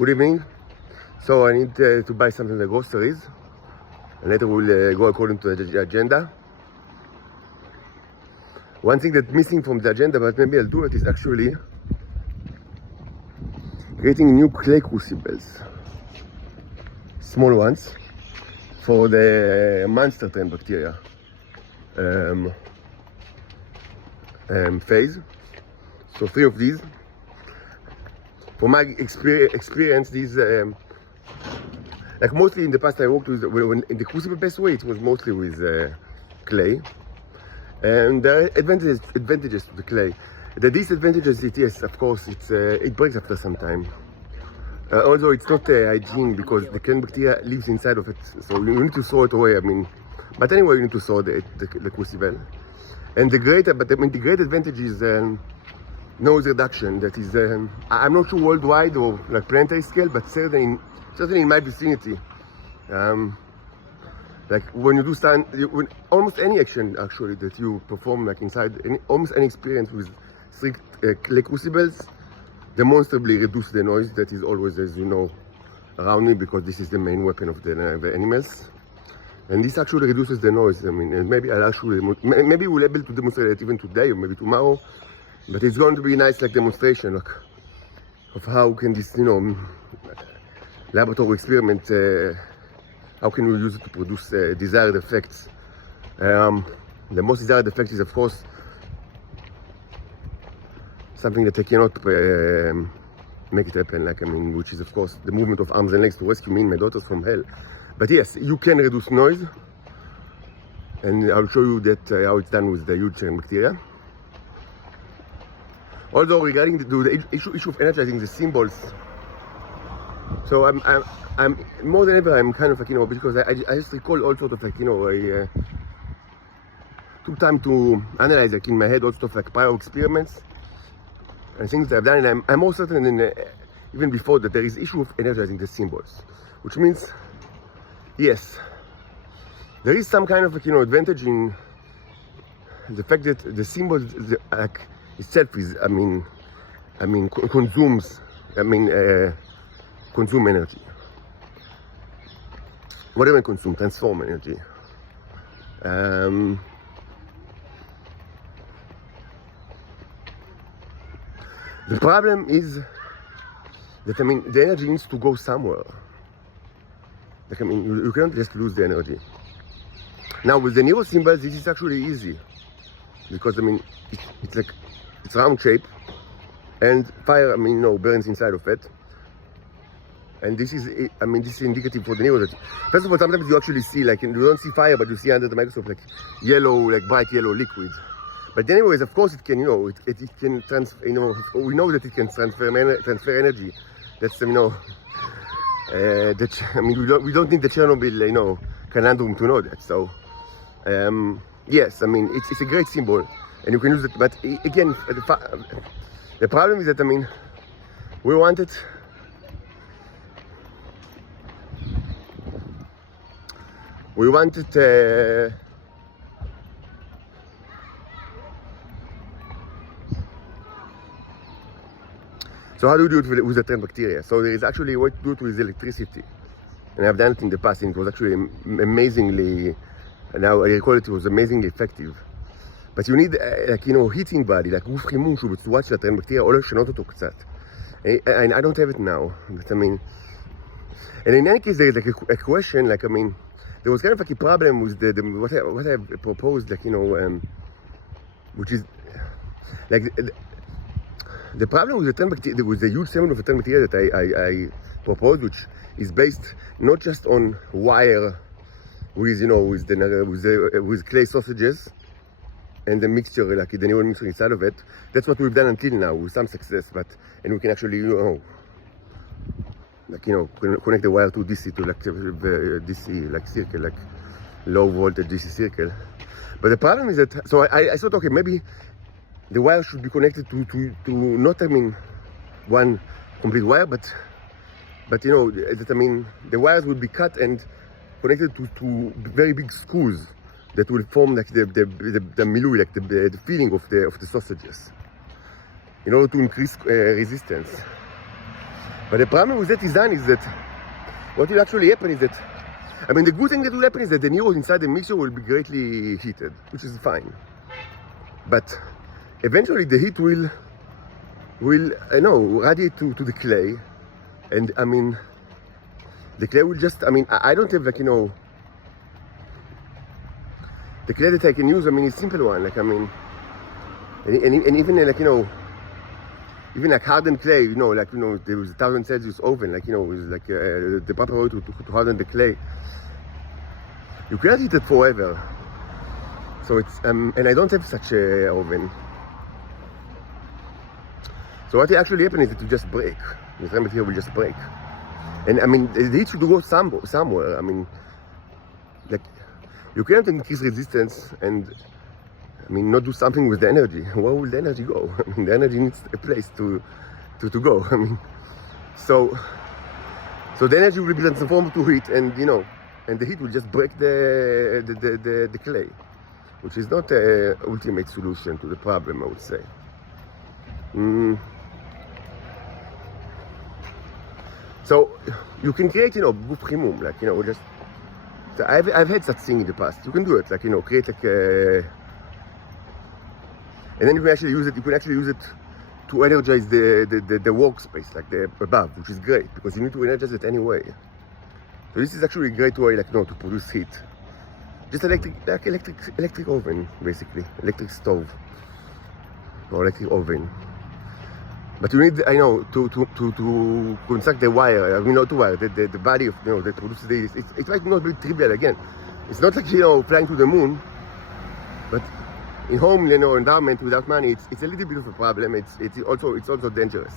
Good evening. So I need to buy something at the groceries, and later we'll go according to the agenda. One thing that's missing from the agenda, but maybe I'll do it, is actually creating new clay crucibles, small ones, for the monster trend bacteria phase. So 3 of these. From my experience, these, like mostly in the past I worked with, in the crucible-based way, it was mostly with clay. And there are advantages to the clay. The disadvantages, yes, of course, it breaks after some time. Although it's not hygiene, because the clay bacteria lives inside of it, so you need to throw it away. But anyway, you need to throw the crucible. And the great advantage is noise reduction. That is, I'm not sure worldwide or like planetary scale, but certainly in my vicinity. Like when you do almost any action actually that you perform, like inside almost any experience with strict clay crucibles, demonstrably reduce the noise that is always, as you know, around me, because this is the main weapon of the animals. And this actually reduces the noise. And maybe maybe we'll be able to demonstrate it even today or maybe tomorrow. But it's going to be a nice demonstration of how can this, laboratory experiment, how can we use it to produce desired effects. The most desired effect is, of course, something that I cannot make it happen, which is, of course, the movement of arms and legs to rescue me and my daughters from hell. But yes, you can reduce noise, and I'll show you that how it's done with the huge bacteria. Although regarding the issue of energizing the symbols, so I'm more than ever, I'm kind of because I just recall all sort of I took time to analyze in my head all sort of prior experiments and things that I've done, and I'm more certain than even before that there is issue of energizing the symbols, which means yes, there is some kind of advantage in the fact that the symbols itself is, consume energy. Whatever consume, transform energy. The problem is that the energy needs to go somewhere. You can't just lose the energy. Now with the Nero symbols, this is actually easy, because it's round shape, and fire burns inside of it. And this is indicative for the Nero that, first of all, sometimes you actually see you don't see fire, but you see under the microscope yellow, bright yellow liquid. But anyways, of course, it can it can transfer. We know that it can transfer energy. That's we don't need the Chernobyl conundrum to know that. So yes, it's a great symbol, and you can use it. But again, the problem is that we want it. We want it. So how do you do it with the trend bacteria? So there is actually a way to do it with electricity, and I've done it in the past, and it was actually amazingly. Now I recall it was amazingly effective. But you need heating body, גוף חימום שהוא בצורה של הטרנד בקטריה, או לשנות אותו קצת. And I don't have it now. But and in any case, there is a question, there was kind of a problem with what I proposed, which is the problem with the trend bacteria, with the huge segment of the trend bacteria that I proposed, which is based not just on wire with with clay sausages and the mixture, the Nero mixture inside of it. That's what we've done until now with some success, and we can actually connect the wire to DC, to DC circle, low voltage DC circle. But the problem is that, so I thought, okay, maybe the wire should be connected to not one complete wire, but the wires would be cut and connected to very big screws that will form the milui, the filling of the sausages, in order to increase resistance. But the problem with that design is that what will actually happen is that, I mean, the good thing that will happen is that the needle inside the mixture will be greatly heated, which is fine. But eventually the heat will radiate to the clay. And I mean, the clay will just, I mean, I don't have like, the clay that I can use, I mean, it's a simple one. Like, I mean, and even like, even like hardened clay, like, there was a 1000 Celsius oven, like, with like the proper way to harden the clay. You cannot heat it forever. So it's, and I don't have such a oven. So what will actually happen is it will just break. The ceramic material will just break. And I mean, the heat should go somewhere. I mean, like, you cannot increase resistance and, I mean, not do something with the energy. Where will the energy go? I mean, the energy needs a place to go. I mean, so the energy will be transformed to heat, and and the heat will just break the clay, which is not the ultimate solution to the problem, I would say. So you can create, guf chimum, like, just. So I've had such thing in the past. You can do it, like, create like a, and then you can actually use it. You can actually use it to energize the workspace, like the above, which is great because you need to energize it anyway. So this is actually a great way, like, to produce heat. Just electric oven, basically, electric stove or electric oven. But you need, to construct the wire. I mean, not the wire, the body of, that produces the heat. It might not be trivial again. It's not like, flying to the moon, but in home, environment without money, it's a little bit of a problem. It's also dangerous.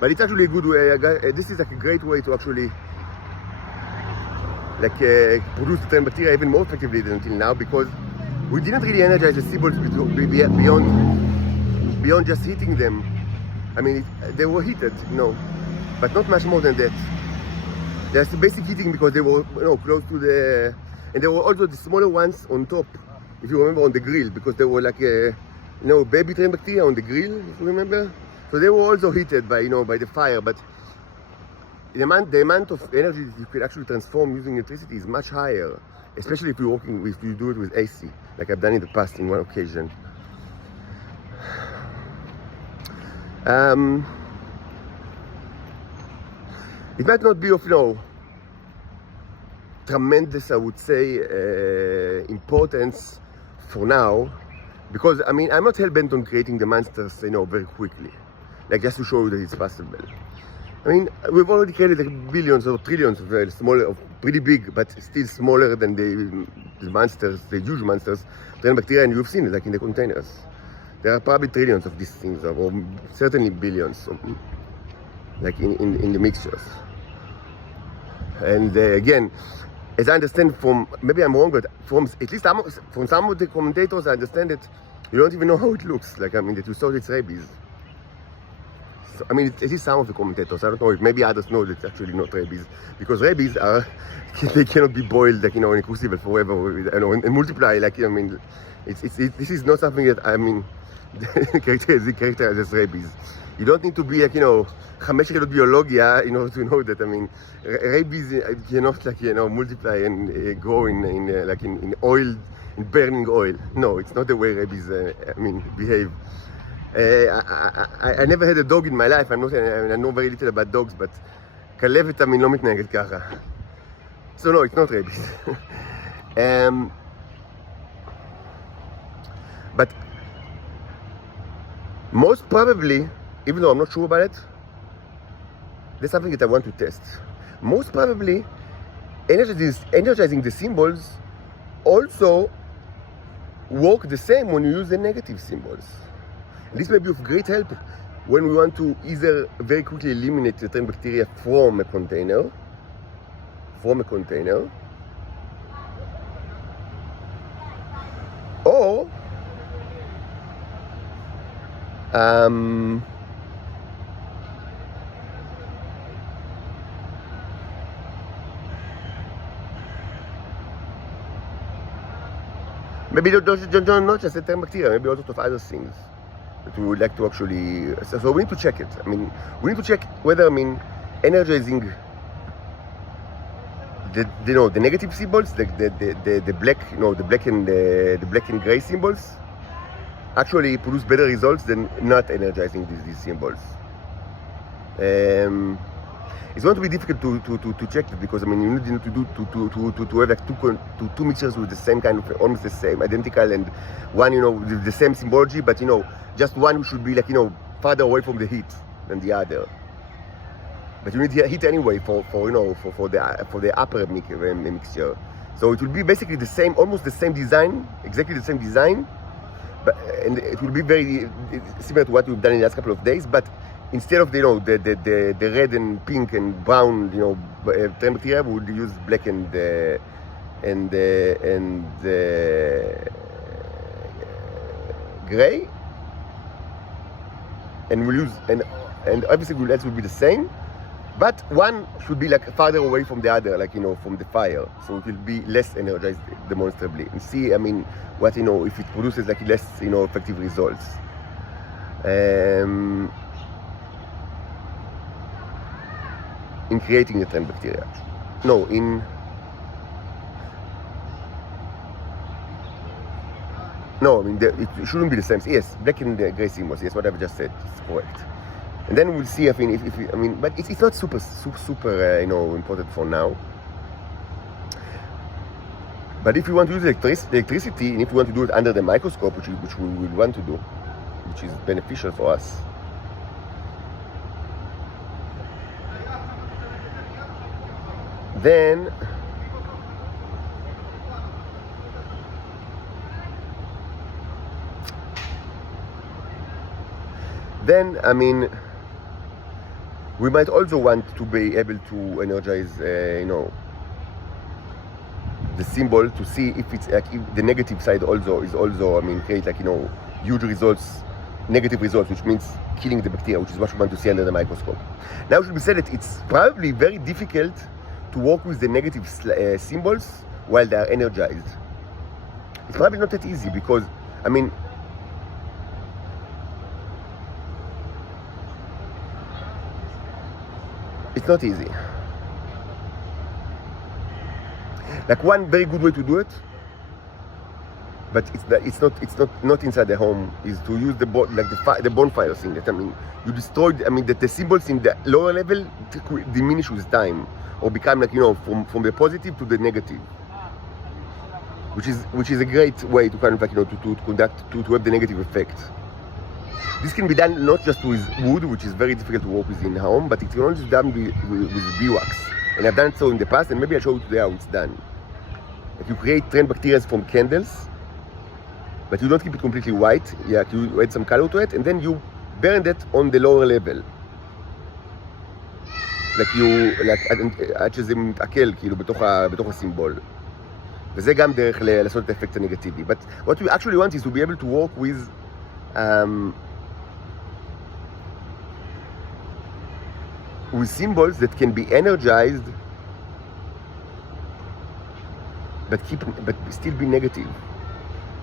But it's actually a good way. This is like a great way to actually produce the material even more effectively than until now, because we didn't really energize the symbols beyond just heating them. I mean, they were heated, but not much more than that. There's basic heating because they were, close to the, and there were also the smaller ones on top, if you remember, on the grill, because they were like baby train bacteria on the grill, if you remember. So they were also heated by, by the fire, but the amount of energy that you could actually transform using electricity is much higher, especially if you do it with AC, like I've done in the past in one occasion. It might not be of tremendous, I would say, importance for now, because I mean, I'm not hell-bent on creating the monsters, very quickly, like just to show you that it's possible. I mean, we've already created like billions or trillions of smaller, pretty big, but still smaller than the monsters, the huge monsters, train bacteria, and you've seen it, like in the containers. There are probably trillions of these things, or certainly billions, like in the mixtures. And again, as I understand from, maybe I'm wrong, but from at least from some of the commentators, I understand that you don't even know how it looks. Like, I mean, that you saw it's rabies. So, I mean, it is some of the commentators. I don't know if maybe others know that it's actually not rabies, because rabies are, they cannot be boiled, like, in a crucible forever, and multiply. Like, I mean, this is not something that, I mean, characterized as rabies. You don't need to be like, 5 יחידות biologia in order to know that. I mean, rabies cannot, like, multiply and grow in oil, in burning oil. No, it's not the way rabies, behave. I never had a dog in my life. I know very little about dogs, but כלבת, I mean, לא מתנהגת ככה. So no, it's not rabies. But most probably, even though I'm not sure about it, there's something that I want to test. Most probably, energizing the symbols also work the same when you use the negative symbols. This may be of great help when we want to either very quickly eliminate the train bacteria from a container, or maybe don't not just the train bacteria, maybe also of other things that to actually. So we need to check it. I mean, we need to check whether energizing the negative symbols, the black, the black and gray symbols, actually produce better results than not energizing these symbols. It's going to be difficult to check it, because you need to have like two mixtures with the same kind of, almost the same, identical, and one with the same symbology, but just one should be like farther away from the heat than the other. But you need heat anyway for the upper mixture. So it will be basically the same, almost the same design, exactly the same design, and it will be very similar to what we've done in the last couple of days. But instead of the red and pink and brown trend bacteria, we would use black and gray, and we'll use and obviously the results will be the same. But one should be like farther away from the other, like from the fire, so it will be less energized demonstrably. And see, what if it produces like less effective results. In creating the trend bacteria. No, it shouldn't be the same. Yes, black and gray symbols. Yes, what I've just said is correct. And then we'll see. But it's not super important for now. But if you want to use electricity, and if you want to do it under the microscope, which we will want to do, which is beneficial for us, then we might also want to be able to energize the symbol, to see if it's like, if the negative side also create like huge results, negative results, which means killing the bacteria, which is what we want to see under the microscope. Now it should be said that it's probably very difficult to work with the negative symbols while they are energized. It's probably not that easy, because it's not easy. Like one very good way to do it, but it's not inside the home, is to use the bonfire thing. That you destroy. The symbols in the lower level diminish with time, or become like from the positive to the negative, which is a great way to kind of like to have the negative effect. This can be done not just with wood, which is very difficult to work with in home, but it can also be done with beeswax. And I've done so in the past, and maybe I'll show you today how it's done. Like you create trend bacteria from candles, but you don't keep it completely white. You add some color to it, and then you burn that on the lower level. עד שזה מתעכל בתוך הסימבול. וזה גם דרך לעשות את האפקט הנגטיבי. But what we actually want is to be able to work with symbols that can be energized but still be negative.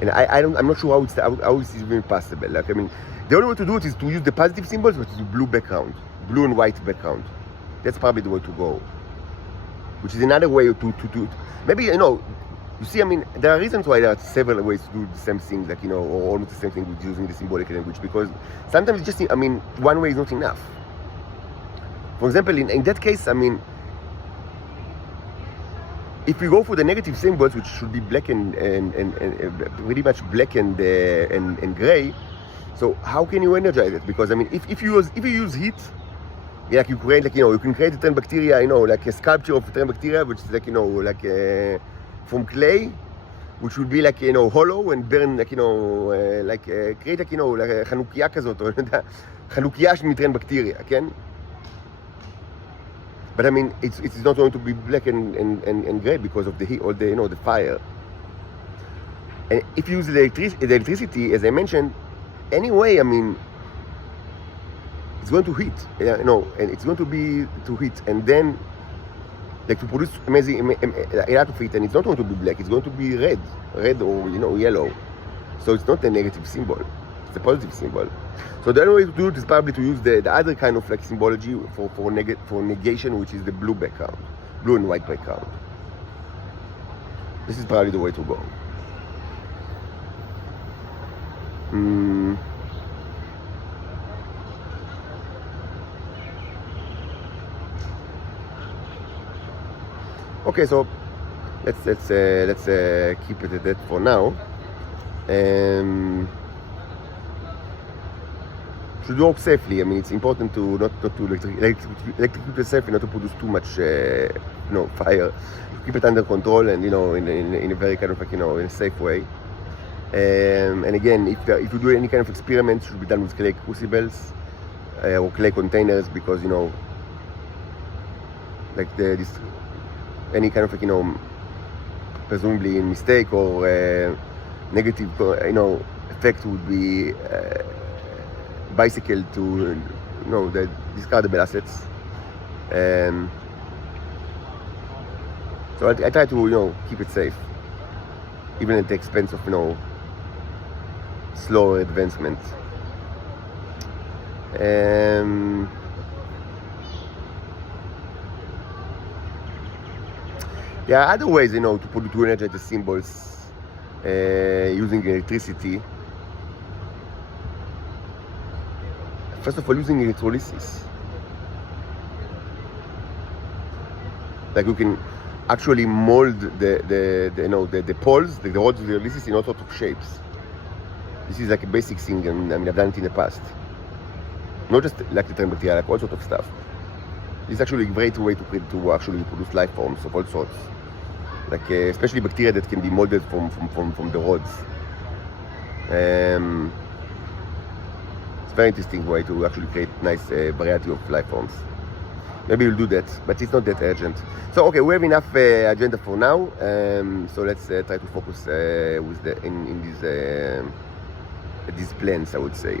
And I'm not sure how it's even possible. Like the only way to do it is to use the positive symbols, but with blue background, blue and white background. That's probably the way to go. Which is another way to do it. Maybe you see, there are reasons why there are several ways to do the same thing, like or almost the same thing with using the symbolic language, because sometimes it's just one way is not enough. For example, in that case, if we go for the negative symbols, which should be black and pretty much black and gray, so how can you energize it? Because if you use heat, like you create you can create a trend bacteria, like a sculpture of trend bacteria, which is like from clay, which would be like hollow and burn create like חנוכיה כזאת, או חנוכיה מטרנד בקטריה, כן? But it's not going to be black and gray because of the heat, or the fire. And if you use the electricity, as I mentioned, anyway, it's going to heat, and it's going to be to heat, and then like to produce a lot of heat, and it's not going to be black, it's going to be red or yellow. So it's not a negative symbol. It's a positive symbol. So the only way to do it is probably to use the other kind of like symbology for negation, which is the blue background, blue and white background. This is probably the way to go. Okay, so let's keep it at that for now. Should work safely. I mean, it's important to not to electrocute yourself and not to produce too much, fire. Keep it under control and in a very kind of like in a safe way. And again, if you do any kind of experiment, it should be done with clay crucibles or clay containers, because any kind of like presumably mistake or negative effect would be bicycle to the discardable assets. So I try to keep it safe, even at the expense of slower advancement. There are other ways, to energize the symbols using electricity. First of all, using electrolysis. Like you can actually mold the poles, the rods of the electricity in all sorts of shapes. This is like a basic thing. I mean, I've done it in the past. Not just like the term bacteria, like all sorts of stuff. This is actually a great way to actually produce life forms of all sorts. Like especially bacteria that can be molded from the rods. It's a very interesting way to actually create nice variety of life forms. Maybe we'll do that, but it's not that urgent. So okay, we have enough agenda for now. So let's try to focus in these plans, I would say.